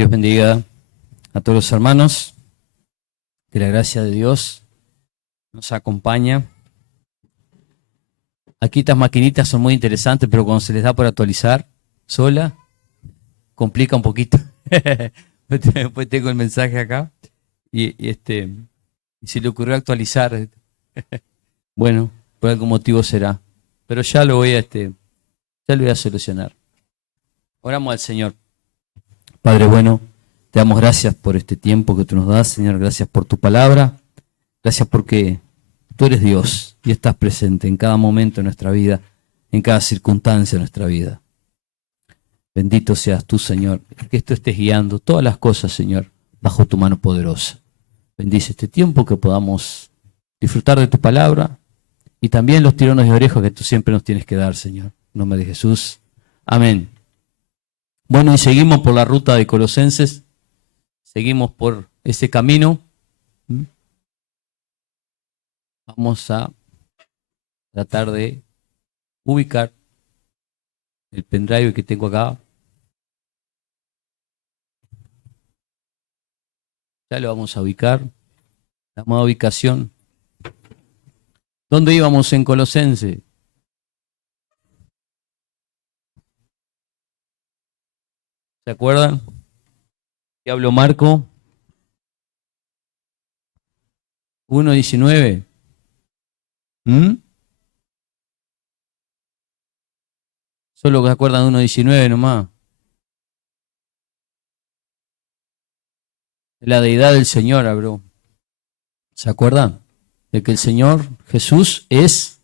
Dios bendiga a todos los hermanos, que la gracia de Dios nos acompaña. Aquí estas maquinitas son muy interesantes, pero cuando se les da por actualizar sola, complica un poquito. Después tengo el mensaje acá y se le ocurrió actualizar. Bueno, por algún motivo será, pero ya lo voy a solucionar. Oramos al Señor. Padre bueno, te damos gracias por este tiempo que tú nos das, Señor. Gracias por tu palabra. Gracias porque tú eres Dios y estás presente en cada momento de nuestra vida, en cada circunstancia de nuestra vida. Bendito seas tú, Señor, que tú estés guiando todas las cosas, Señor, bajo tu mano poderosa. Bendice este tiempo, que podamos disfrutar de tu palabra y también los tirones de oreja que tú siempre nos tienes que dar, Señor. En nombre de Jesús. Amén. Bueno, y seguimos por la ruta de Colosenses. Seguimos por ese camino. Vamos a tratar de ubicar el pendrive que tengo acá. Ya lo vamos a ubicar. La moda ubicación. ¿Dónde íbamos en Colosenses? ¿Se acuerdan? ¿Qué habló Marco? 1:19. Solo que se acuerdan de 1:19 nomás. La deidad del Señor habló. ¿Se acuerdan? De que el Señor Jesús es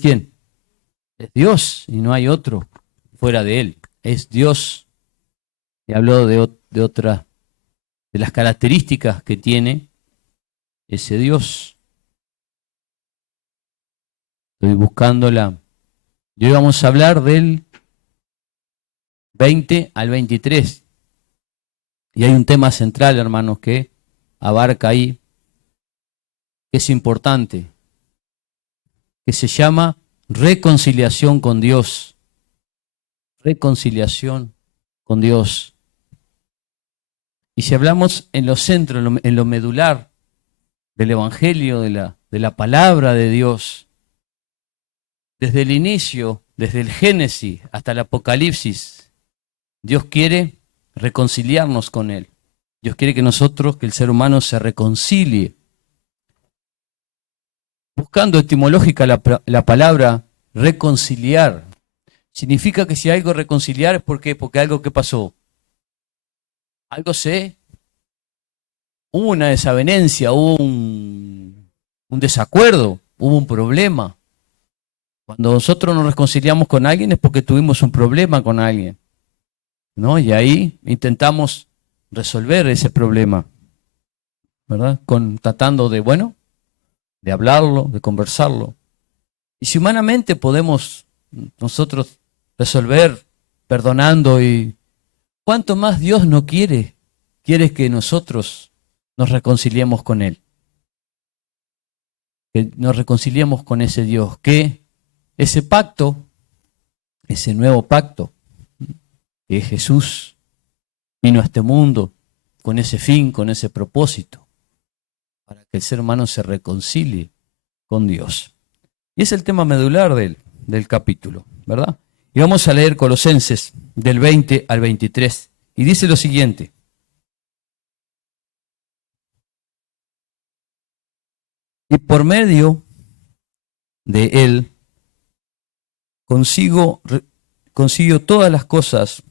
¿quién? Es Dios y no hay otro fuera de Él. Es Dios. Y habló de otras, de las características que tiene ese Dios. Estoy buscándola. Y hoy vamos a hablar del 20 al 23. Y hay un tema central, hermanos, que abarca ahí, que es importante, que se llama reconciliación con Dios. Reconciliación con Dios. Y si hablamos en lo centro, en lo medular del Evangelio, de la palabra de Dios, desde el inicio, desde el Génesis hasta el Apocalipsis, Dios quiere reconciliarnos con Él. Dios quiere que el ser humano se reconcilie. Buscando etimológica la palabra reconciliar, significa que si hay algo reconciliar es porque algo que pasó. Hubo una desavenencia, hubo un desacuerdo, hubo un problema. Cuando nosotros nos reconciliamos con alguien es porque tuvimos un problema con alguien, ¿no? Y ahí intentamos resolver ese problema, ¿verdad? Tratando de hablarlo, de conversarlo. Y si humanamente podemos nosotros resolver perdonando, y ¿cuánto más Dios no quiere que nosotros nos reconciliemos con Él? Que nos reconciliemos con ese Dios, que ese pacto, ese nuevo pacto, que Jesús vino a este mundo con ese fin, con ese propósito, para que el ser humano se reconcilie con Dios. Y es el tema medular del capítulo, ¿verdad? Y vamos a leer Colosenses del 20 al 23. Y dice lo siguiente. Y por medio de Él consigo todas las cosas.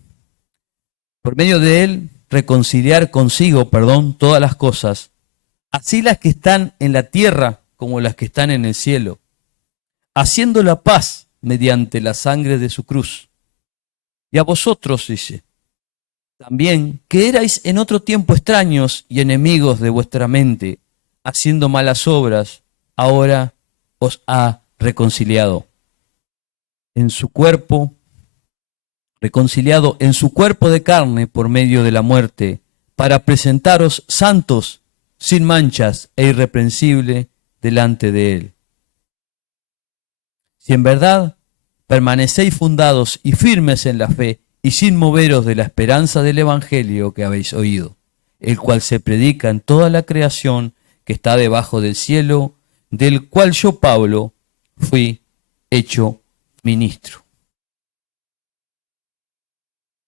Por medio de Él reconciliar consigo, todas las cosas, así las que están en la tierra como las que están en el cielo, haciendo la paz mediante la sangre de su cruz. Y a vosotros, dice, también, que erais en otro tiempo extraños y enemigos de vuestra mente, haciendo malas obras, ahora os ha reconciliado en su cuerpo, reconciliado en su cuerpo de carne por medio de la muerte, para presentaros santos, sin manchas e irreprensible delante de Él. Si en verdad permanecéis fundados y firmes en la fe, y sin moveros de la esperanza del Evangelio que habéis oído, el cual se predica en toda la creación que está debajo del cielo, del cual yo, Pablo, fui hecho ministro.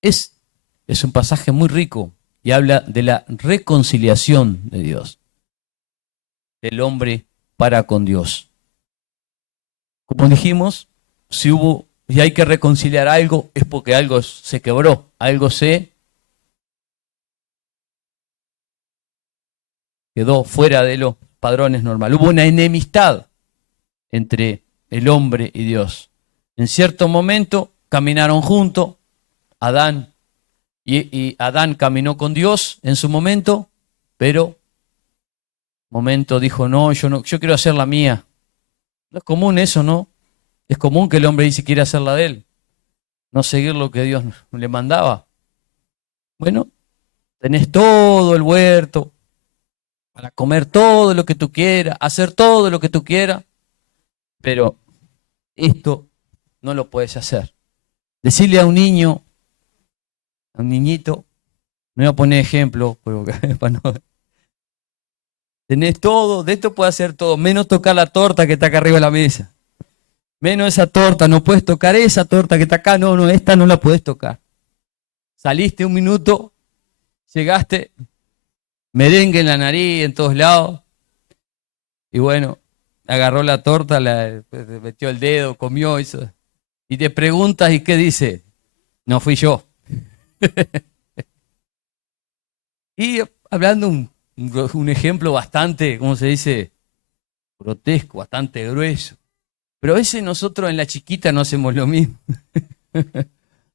Es un pasaje muy rico y habla de la reconciliación de Dios, del hombre para con Dios. Como dijimos, si hay que reconciliar algo, es porque algo se quebró, algo se quedó fuera de los padrones normales. Hubo una enemistad entre el hombre y Dios. En cierto momento caminaron juntos, Adán y Adán caminó con Dios en su momento, pero momento dijo, no, yo quiero hacer la mía. No es común eso, ¿no? Es común que el hombre dice quiere hacer la de él, no seguir lo que Dios le mandaba. Bueno, tenés todo el huerto para comer todo lo que tú quieras, hacer todo lo que tú quieras, pero esto no lo puedes hacer. Decirle a un niño, a un niñito, no voy a poner ejemplo, pero para no... Tenés todo, de esto puedes hacer todo, menos tocar la torta que está acá arriba de la mesa. Menos esa torta, no puedes tocar esa torta que está acá, no, esta no la puedes tocar. Saliste un minuto, llegaste, merengue en la nariz, en todos lados, y bueno, agarró la torta, metió el dedo, comió, eso, y te preguntas, ¿y qué dice? No fui yo. Y hablando un ejemplo bastante, ¿cómo se dice? Grotesco, bastante grueso. Pero a veces nosotros en la chiquita no hacemos lo mismo.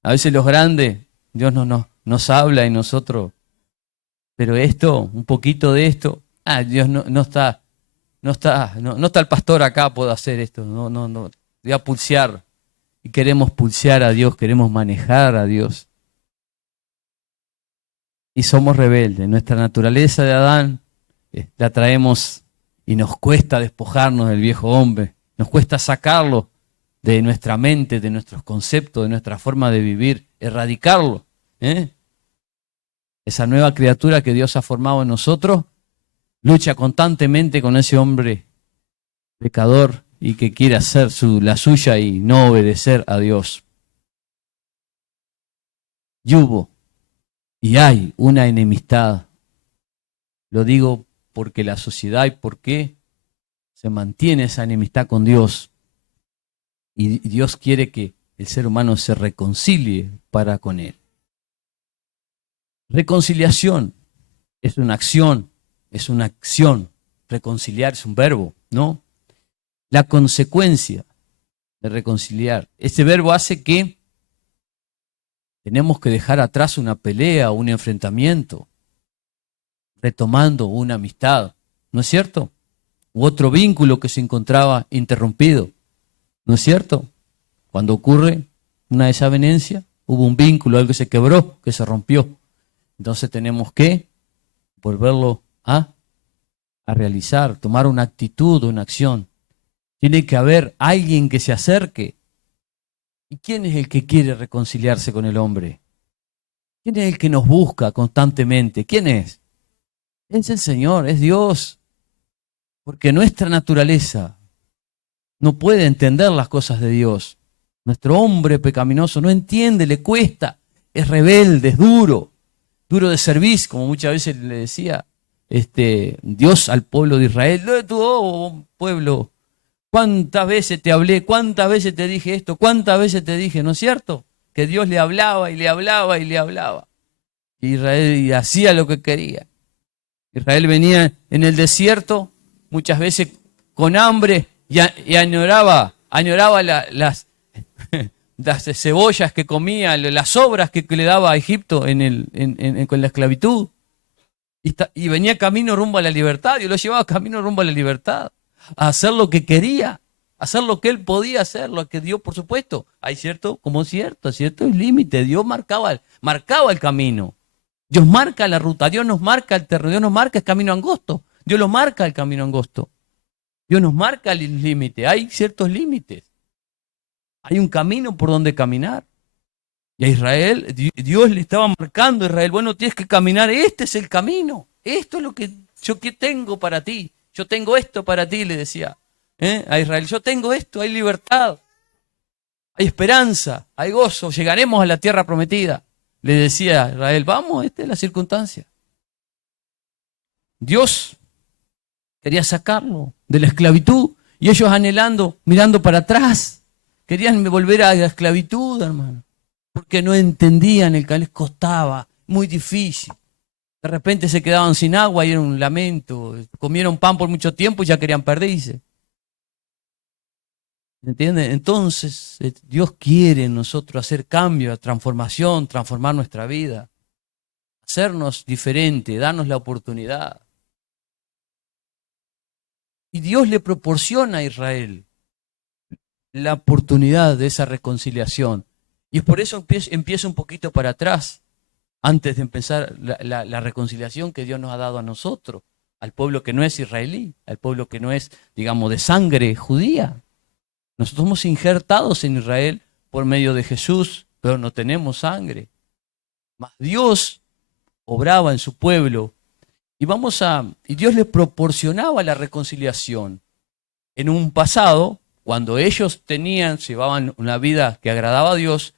A veces los grandes, Dios nos habla y nosotros, pero esto, un poquito de esto, Dios no está el pastor acá, puedo hacer esto, no, voy a pulsear. Y queremos pulsear a Dios, queremos manejar a Dios. Y somos rebeldes. Nuestra naturaleza de Adán la traemos y nos cuesta despojarnos del viejo hombre. Nos cuesta sacarlo de nuestra mente, de nuestros conceptos, de nuestra forma de vivir, erradicarlo. Esa nueva criatura que Dios ha formado en nosotros lucha constantemente con ese hombre pecador y que quiere hacer la suya y no obedecer a Dios. Y hubo y hay una enemistad. Lo digo porque la sociedad y por qué se mantiene esa enemistad con Dios. Y Dios quiere que el ser humano se reconcilie para con Él. Reconciliación es una acción, Reconciliar es un verbo, ¿no? La consecuencia de reconciliar. Este verbo hace que tenemos que dejar atrás una pelea, un enfrentamiento, retomando una amistad, ¿no es cierto? U otro vínculo que se encontraba interrumpido, ¿no es cierto? Cuando ocurre una desavenencia, hubo un vínculo, algo que se quebró, que se rompió. Entonces tenemos que volverlo a realizar, tomar una actitud, una acción. Tiene que haber alguien que se acerque. ¿Y quién es el que quiere reconciliarse con el hombre? ¿Quién es el que nos busca constantemente? ¿Quién es? Es el Señor, es Dios. Porque nuestra naturaleza no puede entender las cosas de Dios. Nuestro hombre pecaminoso no entiende, le cuesta, es rebelde, es duro de servir, como muchas veces le decía Dios al pueblo de Israel. Tu pueblo, ¿cuántas veces te hablé? ¿Cuántas veces te dije esto? ¿Cuántas veces te dije? ¿No es cierto? Que Dios le hablaba y le hablaba y le hablaba. Y Israel hacía lo que quería. Israel venía en el desierto, muchas veces con hambre, y añoraba las cebollas que comía, las sobras que le daba a Egipto con la esclavitud. Y venía camino rumbo a la libertad, y lo llevaba camino rumbo a la libertad, a hacer lo que quería, a hacer lo que él podía hacer, lo que Dios, por supuesto, hay cierto límite. Dios marcaba el camino. Dios marca la ruta, Dios nos marca el terreno, Dios nos marca el camino angosto, Dios lo marca el camino angosto, Dios nos marca el límite, hay ciertos límites, hay un camino por donde caminar. Y a Israel, Dios le estaba marcando a Israel, bueno, tienes que caminar, este es el camino, esto es lo que yo tengo para ti, yo tengo esto para ti, le decía a Israel, yo tengo esto, hay libertad, hay esperanza, hay gozo, llegaremos a la tierra prometida. Le decía a Israel, vamos, esta es la circunstancia. Dios quería sacarlo de la esclavitud y ellos anhelando, mirando para atrás, querían volver a la esclavitud, hermano, porque no entendían, el que les costaba, muy difícil. De repente se quedaban sin agua y era un lamento, comieron pan por mucho tiempo y ya querían perderse. ¿Entienden? Entonces, Dios quiere en nosotros hacer cambio, transformación, transformar nuestra vida, hacernos diferente, darnos la oportunidad. Y Dios le proporciona a Israel la oportunidad de esa reconciliación. Y es por eso empiezo un poquito para atrás, antes de empezar la reconciliación que Dios nos ha dado a nosotros, al pueblo que no es israelí, al pueblo que no es, digamos, de sangre judía. Nosotros somos injertados en Israel por medio de Jesús, pero no tenemos sangre. Mas Dios obraba en su pueblo y Dios les proporcionaba la reconciliación. En un pasado, cuando ellos llevaban una vida que agradaba a Dios,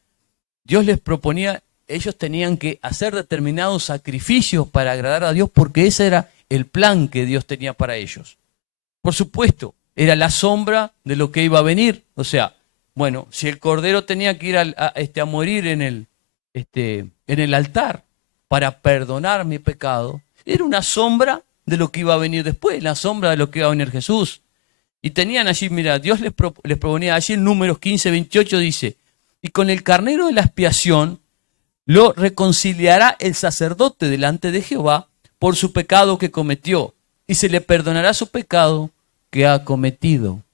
Dios les proponía, ellos tenían que hacer determinados sacrificios para agradar a Dios porque ese era el plan que Dios tenía para ellos. Por supuesto, era la sombra de lo que iba a venir. O sea, bueno, si el cordero tenía que ir a morir en el altar para perdonar mi pecado, era una sombra de lo que iba a venir después, la sombra de lo que iba a venir Jesús. Y tenían allí, mira, Dios les proponía allí en Números 15, 28 dice, y con el carnero de la expiación lo reconciliará el sacerdote delante de Jehová por su pecado que cometió, y se le perdonará su pecado que ha cometido.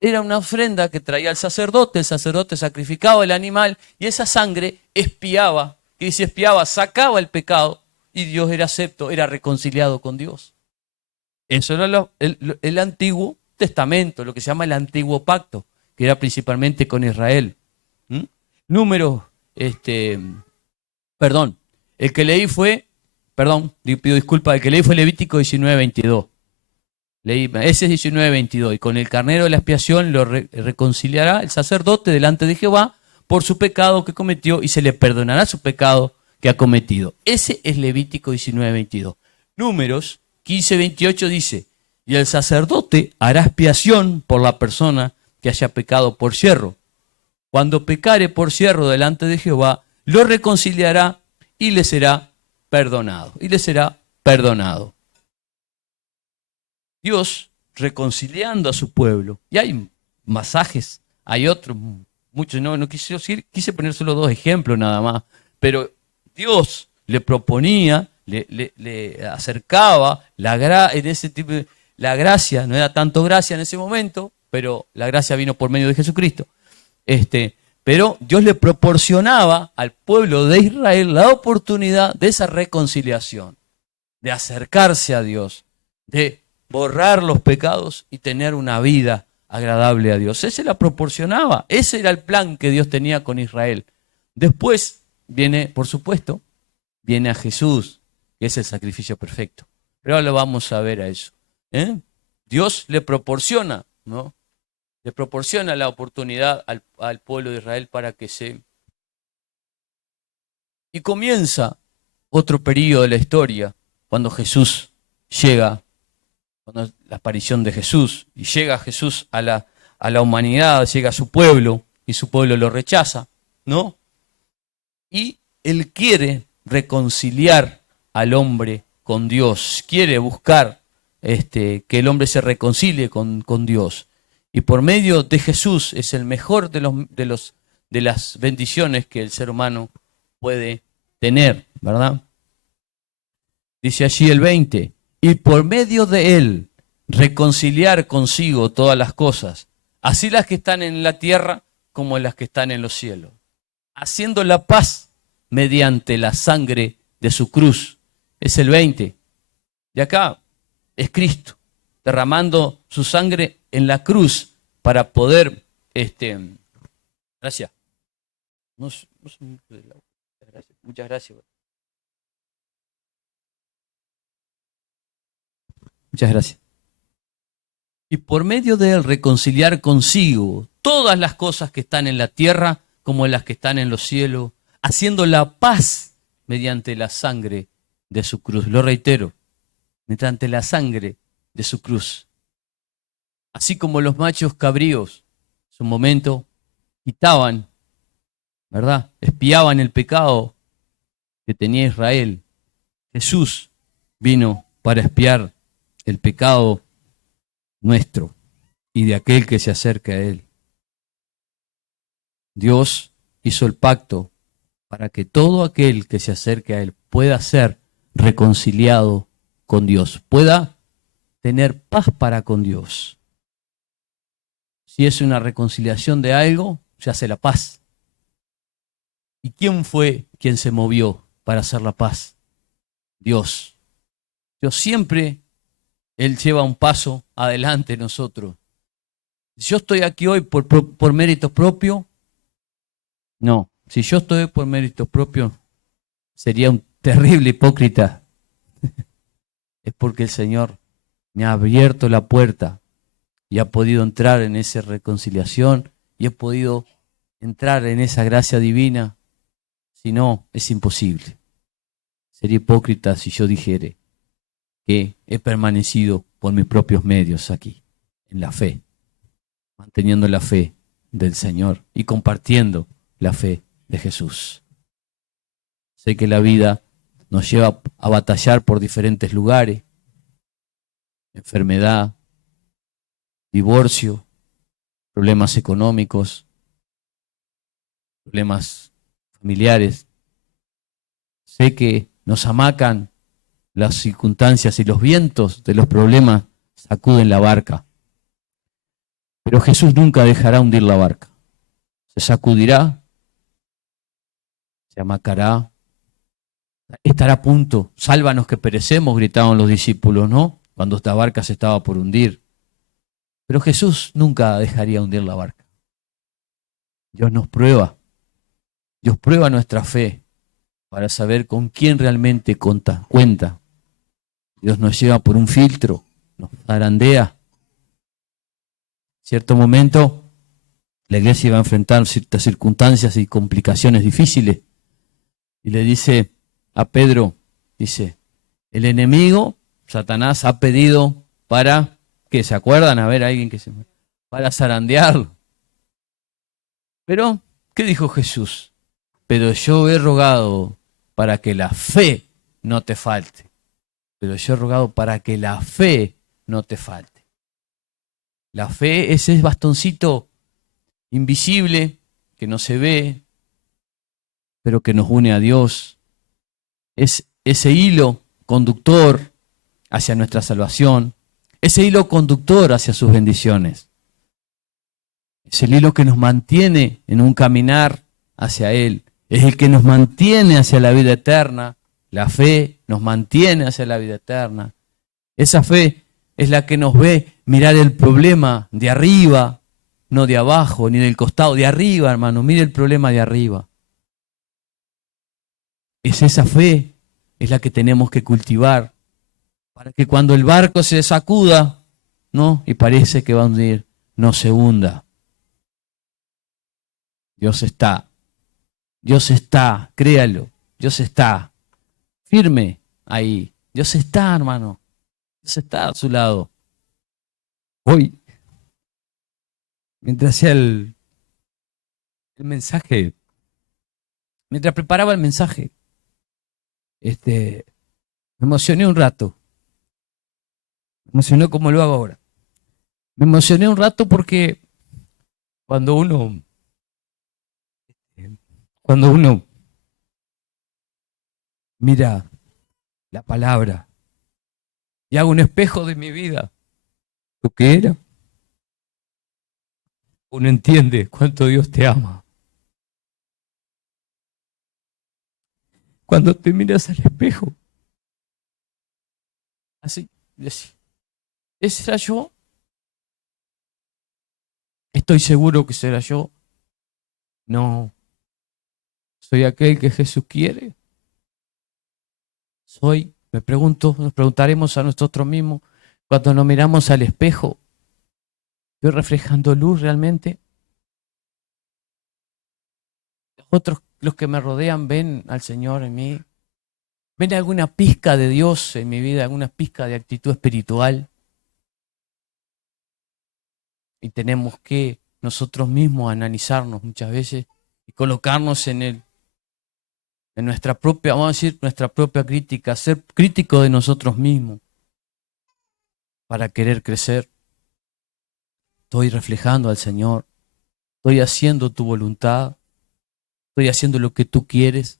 Era una ofrenda que traía el sacerdote sacrificaba el animal y esa sangre expiaba, y si expiaba, sacaba el pecado y Dios era acepto, era reconciliado con Dios. Eso era el Antiguo Testamento, lo que se llama el Antiguo Pacto, que era principalmente con Israel. Números, el que leí fue, pido disculpas, el que leí fue Levítico 19, 22. Ese es 19, 22. Y con el carnero de la expiación lo reconciliará el sacerdote delante de Jehová por su pecado que cometió y se le perdonará su pecado que ha cometido. Ese es Levítico 19, 22. Números 15, 28 dice, y el sacerdote hará expiación por la persona que haya pecado por yerro. Cuando pecare por yerro delante de Jehová, lo reconciliará y le será perdonado. Y le será perdonado. Dios reconciliando a su pueblo. Y hay masajes, hay otros, muchos, no quise poner solo dos ejemplos nada más, pero Dios le proponía, le acercaba en ese tipo de, la gracia, no era tanto gracia en ese momento, pero la gracia vino por medio de Jesucristo. Pero Dios le proporcionaba al pueblo de Israel la oportunidad de esa reconciliación, de acercarse a Dios, de borrar los pecados y tener una vida agradable a Dios. Ese la proporcionaba, ese era el plan que Dios tenía con Israel. Después viene, por supuesto, viene a Jesús, que es el sacrificio perfecto. Pero ahora lo vamos a ver a eso. Dios le proporciona, ¿no? Le proporciona la oportunidad al pueblo de Israel para que se... Y comienza otro periodo de la historia, cuando Jesús llega, cuando la aparición de Jesús, y llega Jesús a la humanidad, llega a su pueblo, y su pueblo lo rechaza, ¿no? Y Él quiere reconciliar al hombre con Dios, quiere buscar que el hombre se reconcilie con Dios. Y por medio de Jesús es el mejor de las bendiciones que el ser humano puede tener, ¿verdad? Dice allí el 20, y por medio de él reconciliar consigo todas las cosas, así las que están en la tierra como las que están en los cielos, haciendo la paz mediante la sangre de su cruz. Es el 20. Y acá es Cristo, derramando su sangre en la cruz para poder, gracias. Muchas gracias. Muchas gracias. Y por medio de él reconciliar consigo todas las cosas que están en la tierra como las que están en los cielos, haciendo la paz mediante la sangre de su cruz. Lo reitero, mediante la sangre de su cruz. Así como los machos cabríos, en su momento, quitaban, ¿verdad? Espiaban el pecado que tenía Israel. Jesús vino para espiar el pecado nuestro y de aquel que se acerca a él. Dios hizo el pacto para que todo aquel que se acerque a él pueda ser reconciliado con Dios, pueda tener paz para con Dios. Si es una reconciliación de algo, se hace la paz. ¿Y quién fue quien se movió para hacer la paz? Dios. Dios siempre, Él lleva un paso adelante de nosotros. Si yo estoy aquí hoy por mérito propio, no. Si yo estoy por mérito propio, sería un terrible hipócrita. Es porque el Señor me ha abierto la puerta y ha podido entrar en esa reconciliación y he podido entrar en esa gracia divina. Si no, es imposible. Sería hipócrita si yo dijere que he permanecido por mis propios medios aquí, en la fe, manteniendo la fe del Señor y compartiendo la fe de Jesús. Sé que la vida nos lleva a batallar por diferentes lugares, enfermedad, divorcio, problemas económicos, problemas familiares. Sé que nos amacan las circunstancias y los vientos de los problemas sacuden la barca. Pero Jesús nunca dejará hundir la barca. Se sacudirá, se amacará, estará a punto. Sálvanos que perecemos, gritaban los discípulos, ¿no? Cuando esta barca se estaba por hundir. Pero Jesús nunca dejaría hundir la barca. Dios nos prueba. Dios prueba nuestra fe para saber con quién realmente cuenta. Dios nos lleva por un filtro, nos zarandea. Cierto momento, la iglesia iba a enfrentar ciertas circunstancias y complicaciones difíciles. Y le dice a Pedro, dice, el enemigo, Satanás, ha pedido para, ¿qué? ¿Se acuerdan? A ver, alguien que se... Para zarandearlo. Pero, ¿qué dijo Jesús? Pero yo he rogado para que la fe no te falte. Pero yo he rogado para que la fe no te falte. La fe es ese bastoncito invisible que no se ve, pero que nos une a Dios. Es ese hilo conductor hacia nuestra salvación, ese hilo conductor hacia sus bendiciones. Es el hilo que nos mantiene en un caminar hacia Él. Es el que nos mantiene hacia la vida eterna. La fe nos mantiene hacia la vida eterna. Esa fe es la que nos ve mirar el problema de arriba, no de abajo, ni del costado, de arriba, hermano. Mire el problema de arriba. Es esa fe, es la que tenemos que cultivar para que cuando el barco se sacuda, ¿no? Y parece que va a hundir, no se hunda. Dios está, créalo, Dios está firme ahí. Dios está, hermano, Dios está a su lado. Hoy, mientras hacía el mensaje, mientras preparaba el mensaje, me emocioné un rato. Me emocioné como lo hago ahora. Me emocioné un rato porque cuando uno mira la palabra y hago un espejo de mi vida, lo que era, uno entiende cuánto Dios te ama. Cuando te miras al espejo, así, decís, ¿ese era yo? ¿Estoy seguro que será yo? No. ¿Soy aquel que Jesús quiere? Me pregunto, nos preguntaremos a nosotros mismos cuando nos miramos al espejo, ¿estoy reflejando luz realmente? Los que me rodean, ven al Señor en mí. ¿Ven alguna pizca de Dios en mi vida, alguna pizca de actitud espiritual? Y tenemos que nosotros mismos analizarnos muchas veces y colocarnos en nuestra propia, vamos a decir, nuestra propia crítica, ser crítico de nosotros mismos para querer crecer. Estoy reflejando al Señor, estoy haciendo tu voluntad, estoy haciendo lo que tú quieres.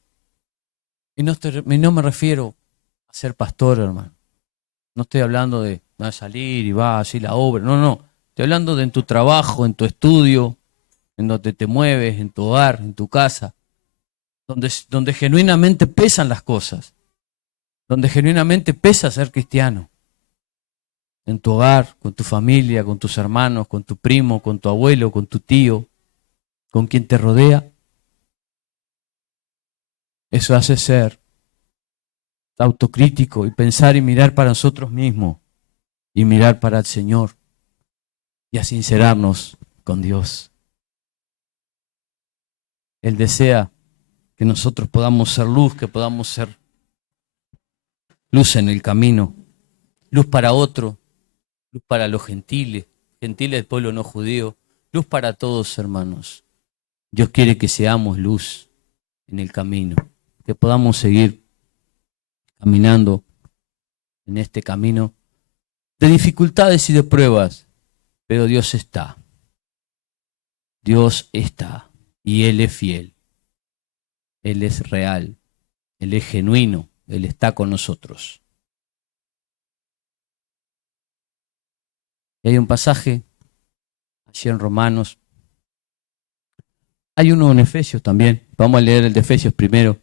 Y no me refiero a ser pastor, hermano. No estoy hablando de salir y va así la obra. No, no. Estoy hablando de en tu trabajo, en tu estudio, en donde te mueves, en tu hogar, en tu casa. Donde genuinamente pesan las cosas. Donde genuinamente pesa ser cristiano. En tu hogar, con tu familia, con tus hermanos, con tu primo, con tu abuelo, con tu tío, con quien te rodea. Eso hace ser autocrítico y pensar y mirar para nosotros mismos y mirar para el Señor y a sincerarnos con Dios. Él desea que nosotros podamos ser luz, que podamos ser luz en el camino, luz para otro, luz para los gentiles del pueblo no judío, luz para todos, hermanos. Dios quiere que seamos luz en el camino, que podamos seguir caminando en este camino de dificultades y de pruebas, pero Dios está. Dios está y Él es fiel, Él es real, Él es genuino, Él está con nosotros. Y hay un pasaje allí en Romanos, hay uno en Efesios también, vamos a leer el de Efesios primero.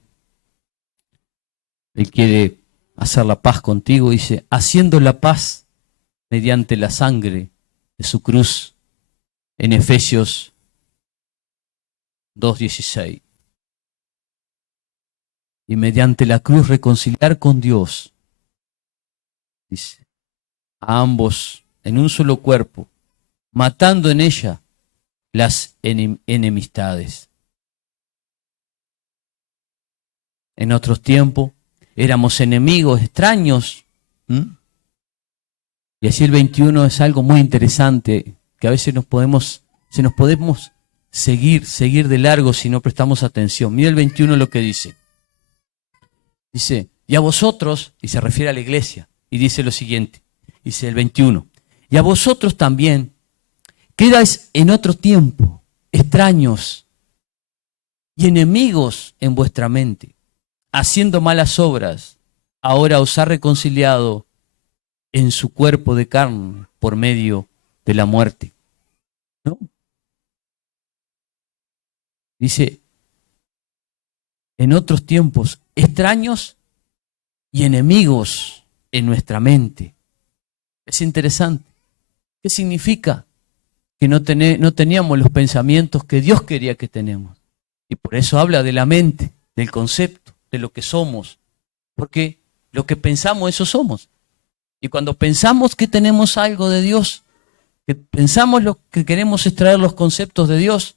Él quiere hacer la paz contigo, dice, haciendo la paz mediante la sangre de su cruz, en Efesios 2:16. Y mediante la cruz reconciliar con Dios, dice, a ambos en un solo cuerpo, matando en ella las enemistades. En otros tiempos éramos enemigos, extraños. Y así el 21 es algo muy interesante, que a veces se nos podemos seguir de largo si no prestamos atención. Mira el 21 lo que dice. Dice, y a vosotros, y se refiere a la iglesia, y dice lo siguiente, dice el 21, y a vosotros también, que erais en otro tiempo extraños y enemigos en vuestra mente, haciendo malas obras, ahora os ha reconciliado en su cuerpo de carne por medio de la muerte. ¿No? Dice, en otros tiempos extraños y enemigos en nuestra mente. Es interesante. ¿Qué significa? Que no teníamos los pensamientos que Dios quería que tenemos. Y por eso habla de la mente, del concepto, de lo que somos. Porque lo que pensamos, eso somos. Y cuando pensamos que tenemos algo de Dios, que pensamos lo que queremos extraer los conceptos de Dios,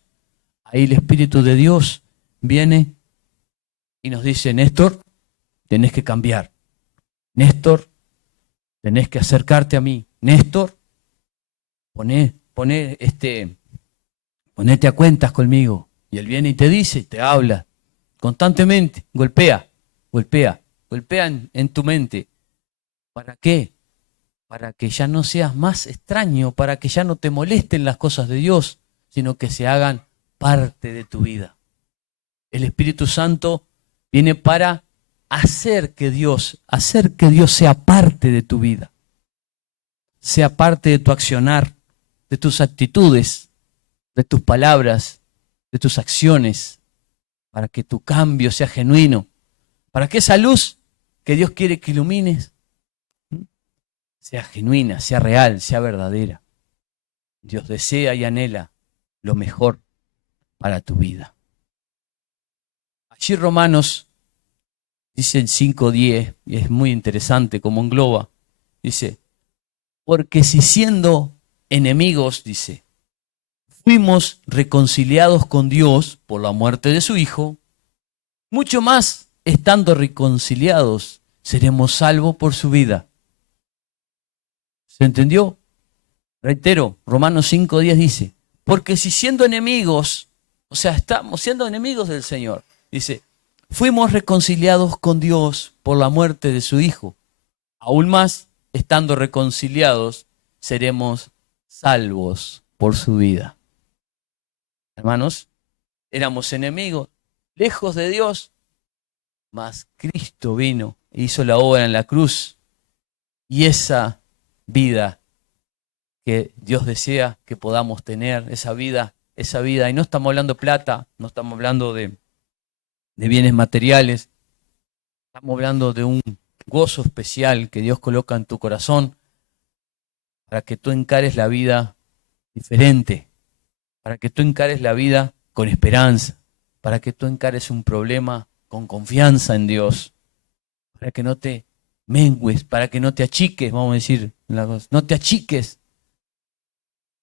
ahí el Espíritu de Dios viene y nos dice, Néstor, tenés que cambiar. Néstor, tenés que acercarte a mí. Néstor, ponete a cuentas conmigo. Y él viene y te dice, te habla constantemente, golpea en tu mente. ¿Para qué? Para que ya no seas más extraño, para que ya no te molesten las cosas de Dios, sino que se hagan parte de tu vida. El Espíritu Santo viene para hacer que Dios sea parte de tu vida, sea parte de tu accionar, de tus actitudes, de tus palabras, de tus acciones, para que tu cambio sea genuino, para que esa luz que Dios quiere que ilumines sea genuina, sea real, sea verdadera. Dios desea y anhela lo mejor para tu vida. Sí, Romanos dice el 5:10, y es muy interesante como engloba. Dice, porque si siendo enemigos, dice, fuimos reconciliados con Dios por la muerte de su Hijo, mucho más estando reconciliados seremos salvos por su vida. ¿Se entendió? Reitero, Romanos 5:10 dice, porque si siendo enemigos, o sea, estamos siendo enemigos del Señor, dice, fuimos reconciliados con Dios por la muerte de su Hijo. Aún más, estando reconciliados, seremos salvos por su vida. Hermanos, éramos enemigos, lejos de Dios, mas Cristo vino e hizo la obra en la cruz. Y esa vida que Dios desea que podamos tener, esa vida, y no estamos hablando de plata, no estamos hablando de bienes materiales, estamos hablando de un gozo especial que Dios coloca en tu corazón para que tú encares la vida diferente, para que tú encares la vida con esperanza, para que tú encares un problema con confianza en Dios, para que no te mengues, para que no te achiques, vamos a decir, no te achiques.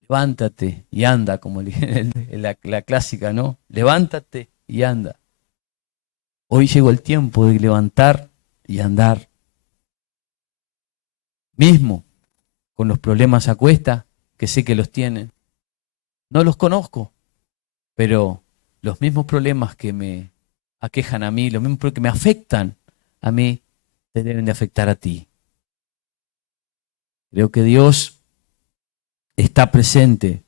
Levántate y anda, como la clásica, ¿no? Levántate y anda. Hoy llegó el tiempo de levantar y andar. Mismo con los problemas a cuesta, que sé que los tienen. No los conozco, pero los mismos problemas que me aquejan a mí, los mismos que me afectan a mí, te deben de afectar a ti. Creo que Dios está presente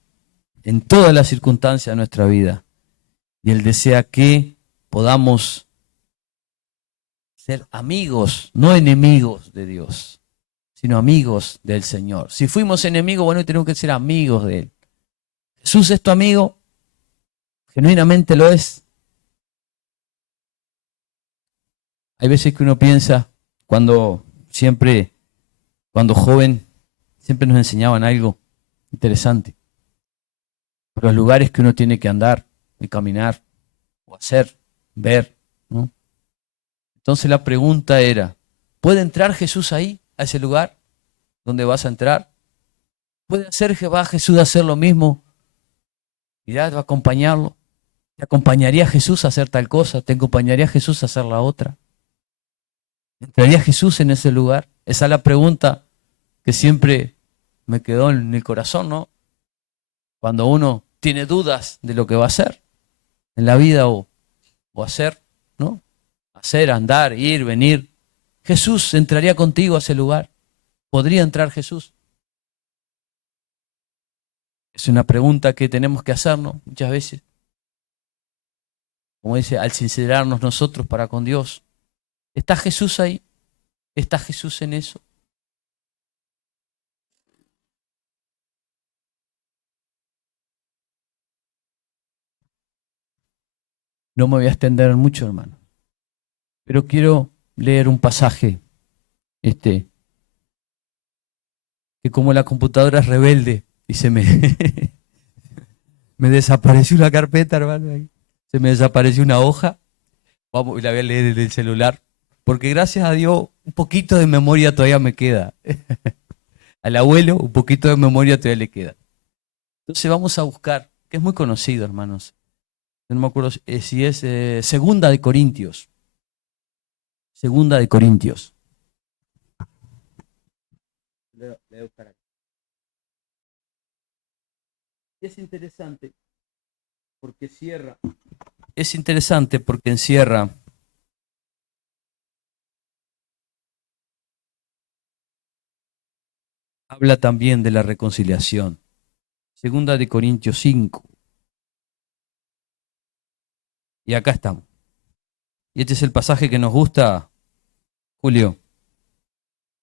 en todas las circunstancias de nuestra vida y Él desea que podamos ser amigos, no enemigos de Dios, sino amigos del Señor. Si fuimos enemigos, bueno, tenemos que ser amigos de Él. Jesús es tu amigo, genuinamente lo es. Hay veces que uno piensa, cuando joven, siempre nos enseñaban algo interesante. Por los lugares que uno tiene que andar y caminar, o hacer, ver, ¿no? Entonces la pregunta era, ¿puede entrar Jesús ahí, a ese lugar donde vas a entrar? ¿Puede va Jesús a hacer lo mismo? ¿Irá a acompañarlo? ¿Te acompañaría Jesús a hacer tal cosa? ¿Te acompañaría Jesús a hacer la otra? ¿Entraría Jesús en ese lugar? Esa es la pregunta que siempre me quedó en el corazón, ¿no? Cuando uno tiene dudas de lo que va a hacer en la vida o hacer, ¿no? Hacer, andar, ir, venir. ¿Jesús entraría contigo a ese lugar? ¿Podría entrar Jesús? Es una pregunta que tenemos que hacernos muchas veces. Como dice, al sincerarnos nosotros para con Dios. ¿Está Jesús ahí? ¿Está Jesús en eso? No me voy a extender mucho, hermano. Pero quiero leer un pasaje, que como la computadora es rebelde y me desapareció una carpeta, hermano. Ahí. Se me desapareció una hoja. Vamos, la voy a leer en el celular. Porque gracias a Dios, un poquito de memoria todavía me queda. Al abuelo, un poquito de memoria todavía le queda. Entonces vamos a buscar, que es muy conocido, hermanos. No me acuerdo si es Segunda de Corintios. Segunda de Corintios. Le voy a buscar aquí. Es interesante porque cierra. Es interesante porque encierra habla también de la reconciliación. Segunda de Corintios 5. Y acá estamos. Y este es el pasaje que nos gusta, Julio.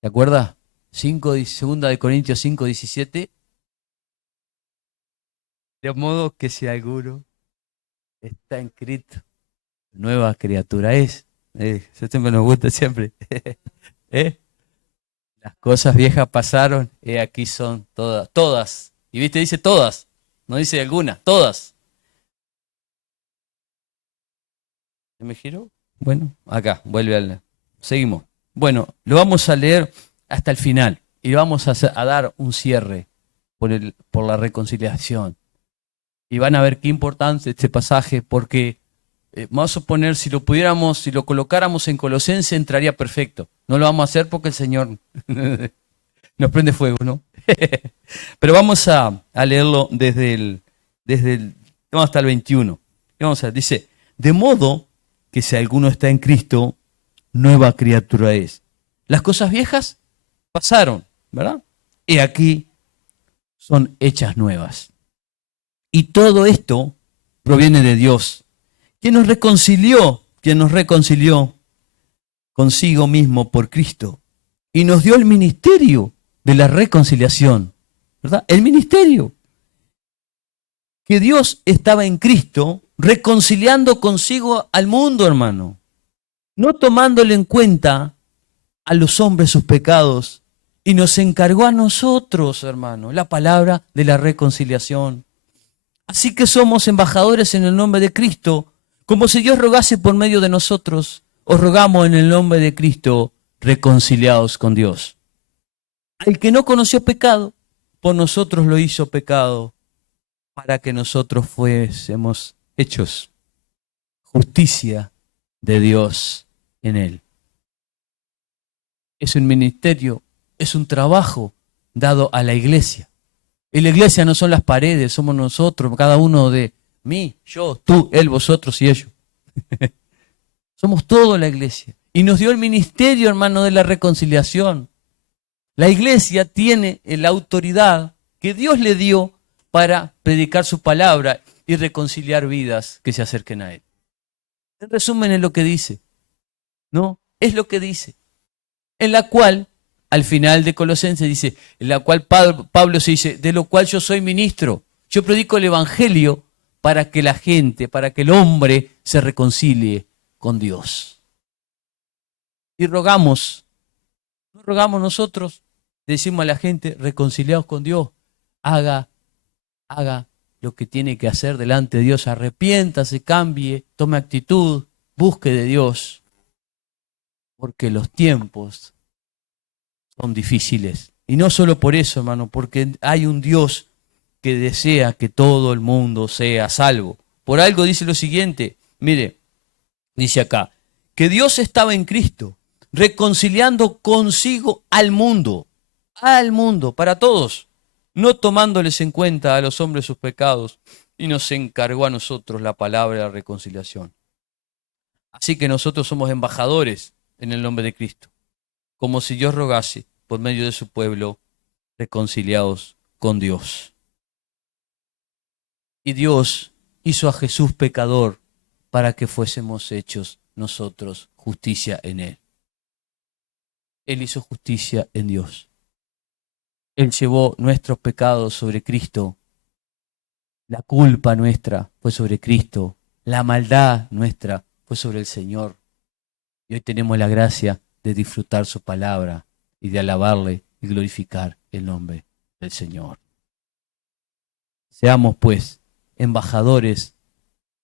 ¿Te acuerdas? Segunda de Corintios 5:17. De modo que si alguno está en Cristo, nueva criatura es. Eso siempre nos gusta siempre. ¿Eh? Las cosas viejas pasaron, aquí son todas, todas. Y viste, dice todas, no dice algunas, todas. ¿Se me giró? Bueno, acá, vuelve al... Seguimos. Bueno, lo vamos a leer hasta el final y vamos a dar un cierre por la reconciliación. Y van a ver qué importante este pasaje, porque vamos a suponer, si lo pudiéramos, si lo colocáramos en Colosenses, entraría perfecto. No lo vamos a hacer porque el Señor nos prende fuego, ¿no? Pero vamos a leerlo vamos hasta el 21. Dice, de modo que si alguno está en Cristo, nueva criatura es. Las cosas viejas pasaron, ¿verdad? Y aquí son hechas nuevas. Y todo esto proviene de Dios, quien nos reconcilió consigo mismo por Cristo y nos dio el ministerio de la reconciliación, ¿verdad? El ministerio. Que Dios estaba en Cristo reconciliando consigo al mundo, hermano. No tomándole en cuenta a los hombres sus pecados. Y nos encargó a nosotros, hermano, la palabra de la reconciliación. Así que somos embajadores en el nombre de Cristo, como si Dios rogase por medio de nosotros. Os rogamos en el nombre de Cristo, reconciliados con Dios. Al que no conoció pecado, por nosotros lo hizo pecado, para que nosotros fuésemos hechos justicia de Dios en él. Es un ministerio, es un trabajo dado a la iglesia. Y la iglesia no son las paredes, somos nosotros, cada uno de mí, yo, tú, él, vosotros y ellos. Somos toda la iglesia. Y nos dio el ministerio, hermano, de la reconciliación. La iglesia tiene la autoridad que Dios le dio para predicar su palabra y reconciliar vidas que se acerquen a Él. En resumen, es lo que dice, ¿no? Es lo que dice. En la cual, al final de Colosenses dice, en la cual Pablo se dice, de lo cual yo soy ministro. Yo predico el evangelio para que la gente, para que el hombre se reconcilie con Dios. Y rogamos, no rogamos nosotros, decimos a la gente, reconciliados con Dios, haga lo que tiene que hacer delante de Dios, arrepiéntase, cambie, tome actitud, busque de Dios, porque los tiempos son difíciles. Y no solo por eso, hermano, porque hay un Dios que desea que todo el mundo sea salvo. Por algo dice lo siguiente, mire, dice acá, que Dios estaba en Cristo, reconciliando consigo al mundo, para todos, no tomándoles en cuenta a los hombres sus pecados, y nos encargó a nosotros la palabra de la reconciliación. Así que nosotros somos embajadores en el nombre de Cristo, como si Dios rogase por medio de su pueblo, reconciliados con Dios. Y Dios hizo a Jesús pecador para que fuésemos hechos nosotros justicia en Él. Él hizo justicia en Dios. Él llevó nuestros pecados sobre Cristo. La culpa nuestra fue sobre Cristo. La maldad nuestra fue sobre el Señor. Y hoy tenemos la gracia de disfrutar su palabra y de alabarle y glorificar el nombre del Señor. Seamos pues embajadores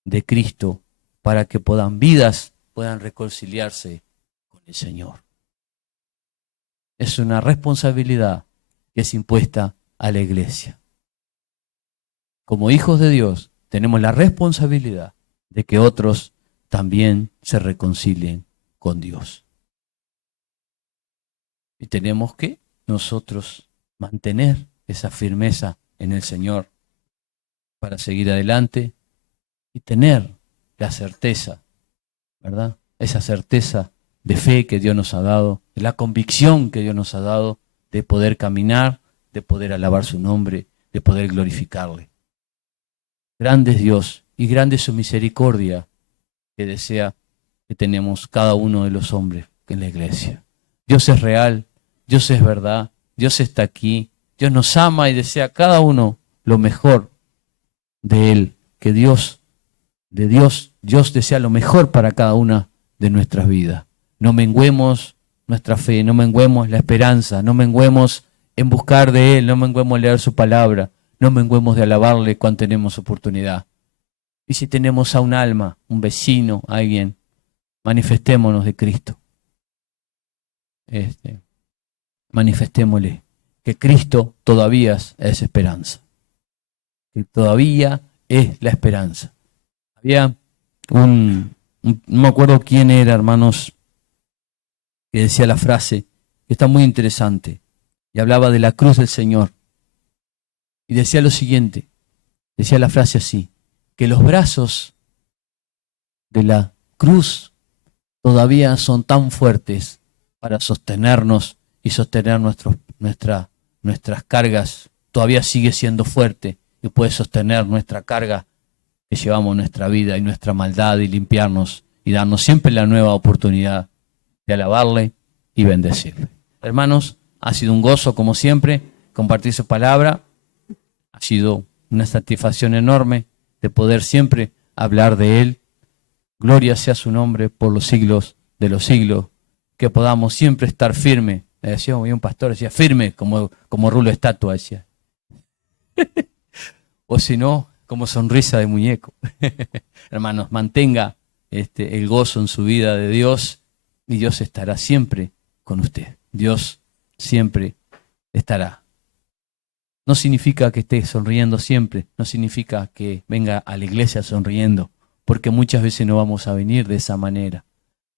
de Cristo para que vidas puedan reconciliarse con el Señor. Es una responsabilidad que es impuesta a la iglesia. Como hijos de Dios, tenemos la responsabilidad de que otros también se reconcilien con Dios. Y tenemos que nosotros mantener esa firmeza en el Señor para seguir adelante y tener la certeza, ¿verdad? Esa certeza de fe que Dios nos ha dado, de la convicción que Dios nos ha dado, de poder caminar, de poder alabar su nombre, de poder glorificarle. Grande es Dios y grande es su misericordia que desea que tenemos cada uno de los hombres en la iglesia. Dios es real, Dios es verdad, Dios está aquí, Dios nos ama y desea a cada uno lo mejor de Él, que Dios desea lo mejor para cada una de nuestras vidas. No menguemos nuestra fe, no menguemos la esperanza, no menguemos en buscar de Él, no menguemos en leer su palabra, no menguemos de alabarle cuando tenemos oportunidad. Y si tenemos a un alma, un vecino, alguien manifestémonos de Cristo. Manifestémosle que Cristo todavía es esperanza. Que todavía es la esperanza. Había no me acuerdo quién era, hermanos, que decía la frase, que está muy interesante, y hablaba de la cruz del Señor. Y decía lo siguiente, decía la frase así, que los brazos de la cruz todavía son tan fuertes para sostenernos y sostener nuestras cargas. Todavía sigue siendo fuerte y puede sostener nuestra carga que llevamos en nuestra vida y nuestra maldad y limpiarnos y darnos siempre la nueva oportunidad de alabarle y bendecirle. Hermanos, ha sido un gozo como siempre compartir su palabra. Ha sido una satisfacción enorme de poder siempre hablar de Él. Gloria sea su nombre por los siglos de los siglos. Que podamos siempre estar firme. Le decía un pastor, decía firme como rulo estatua, decía. O si no, como sonrisa de muñeco. Hermanos, mantenga el gozo en su vida de Dios y Dios estará siempre con usted. Dios siempre estará. No significa que esté sonriendo siempre, no significa que venga a la iglesia sonriendo, porque muchas veces no vamos a venir de esa manera.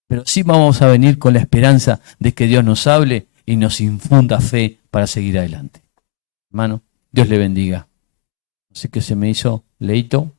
Pero sí vamos a venir con la esperanza de que Dios nos hable y nos infunda fe para seguir adelante. Hermano, Dios le bendiga. Así que se me hizo leíto.